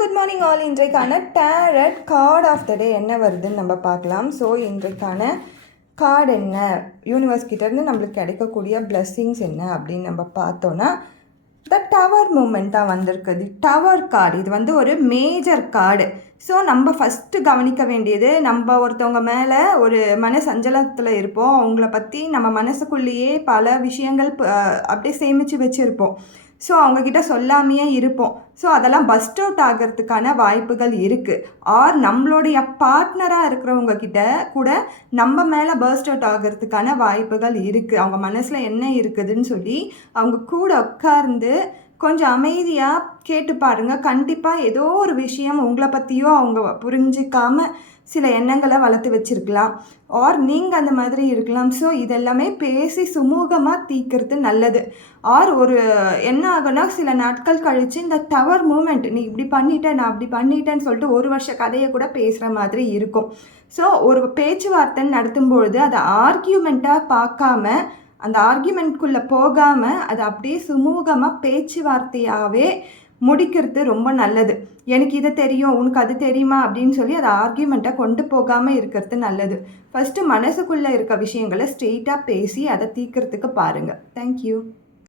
Good morning all. இன்றைக்கான tarot card of the டே என்ன வருதுன்னு நம்ம பார்க்கலாம். ஸோ இன்றைக்கான கார்டு என்ன, யூனிவர்ஸ் கிட்டேருந்து நம்மளுக்கு கிடைக்கக்கூடிய பிளெஸ்ஸிங்ஸ் என்ன அப்படின்னு நம்ம பார்த்தோன்னா த டவர் மூமெண்ட் தான் வந்திருக்குது. டவர் கார்டு இது வந்து ஒரு மேஜர் கார்டு. ஸோ நம்ம ஃபஸ்ட்டு கவனிக்க வேண்டியது, நம்ம ஒருத்தவங்க மேலே ஒரு மன சஞ்சலத்தில் இருப்போம். அவங்கள பற்றி நம்ம மனசுக்குள்ளேயே பல விஷயங்கள் அப்படியே சேமித்து வச்சுருப்போம். ஸோ அவங்கக்கிட்ட சொல்லாமையே இருப்போம். ஸோ அதெல்லாம் பஸ்ட் அவுட் ஆகிறதுக்கான வாய்ப்புகள் இருக்குது. ஆர் நம்மளுடைய பார்ட்னராக இருக்கிறவங்க கிட்ட கூட நம்ம மேலே பர்ஸ்ட் அவுட் ஆகிறதுக்கான வாய்ப்புகள் இருக்குது. அவங்க மனசில் என்ன இருக்குதுன்னு சொல்லி அவங்க கூட உட்கார்ந்து கொஞ்சம் அமைதியாக கேட்டு பாருங்கள். கண்டிப்பாக ஏதோ ஒரு விஷயம் உங்களை பற்றியோ அவங்க புரிஞ்சிக்காமல் சில எண்ணங்களை வளர்த்து வச்சுருக்கலாம். ஆர் நீங்கள் அந்த மாதிரி இருக்கலாம். ஸோ இதெல்லாமே பேசி சுமூகமாக தீர்க்கறது நல்லது. ஆர் ஒரு என்ன ஆகுனா, சில நாட்கள் கழித்து இந்த டவர் மூமெண்ட், நீ இப்படி பண்ணிட்டேன் நான் அப்படி பண்ணிட்டேன்னு சொல்லிட்டு ஒரு வருஷ கதையை கூட பேசுகிற மாதிரி இருக்கும். ஸோ ஒரு பேச்சுவார்த்தை நடத்தும்பொழுது அதை ஆர்கியூமெண்ட்டாக பார்க்காம, அந்த ஆர்கியூமெண்ட்குள்ளே போகாமல் அதை அப்படியே சுமூகமாக பேச்சுவார்த்தையாகவே முடிக்கிறது ரொம்ப நல்லது. எனக்கு இது தெரியும், உனக்கு அது தெரியுமா அப்படின்னு சொல்லி அதை ஆர்கியூமெண்ட்டை கொண்டு போகாமல் இருக்கிறது நல்லது. ஃபஸ்ட்டு மனசுக்குள்ளே இருக்க விஷயங்களை ஸ்ட்ரெயிட்டாக பேசி அதை தீர்க்கறதுக்கு பாருங்கள். தேங்க்யூ.